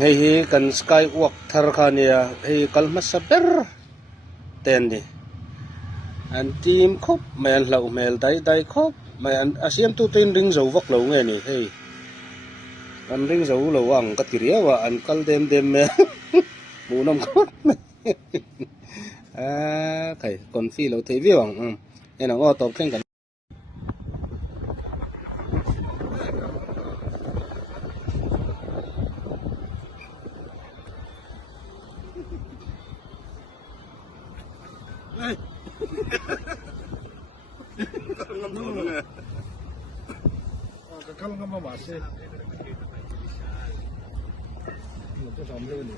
hei kan skywalk thar khania hei kalma saber ten ni an team khop mai an hlau mel dai khop mai an asiam tu tin ring zo vak lo nge ni hei an ring zo lo ang ka tiria wa an kal dem me mu nam khot kai kon fi lo thei vi wang ena ngo top khen kan Kalau nggak mau masih, itu sambil ini.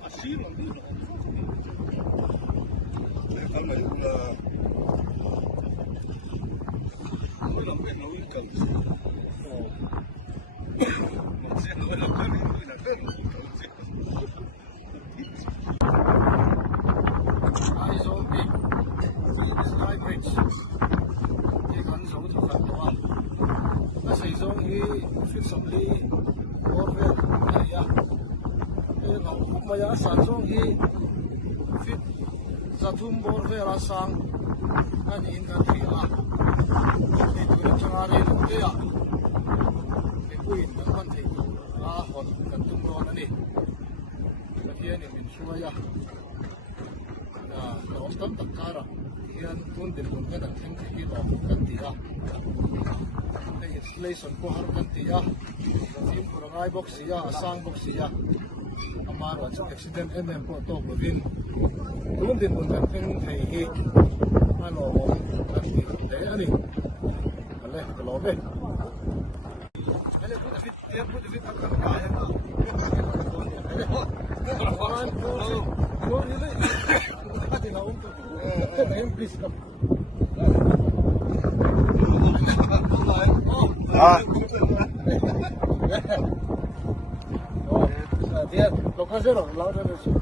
Masih nanti. Kalau udah, udah penuh ikan. Oh, masih udah penuh ikan. Eyes open. See the sky bridge. Xây dựng cái phiên xử lý bor về này à, cái nào cũng bây giờ sản xuất cái phiên giao thông bor về là sang cái nhìn cái gì à, thì tụi nó chẳng ai được cái à, cái quỷ nó vẫn thì là hot cái tung lo này, cái kia này mình xua ya, là nó tất cả rồi, hiện tuần đến tuần cái đằng thanh cái đó cái gì à. Installation ko harkan tiya film kurangai box siya asang box siya amaro at accident po to bovin tulong din mo kan thei hi ano mo kan ti de ani ale kalobe ale put fit kan ka ya na ale ko ni le ati na to please come dia lokasi orang lawan ada sih.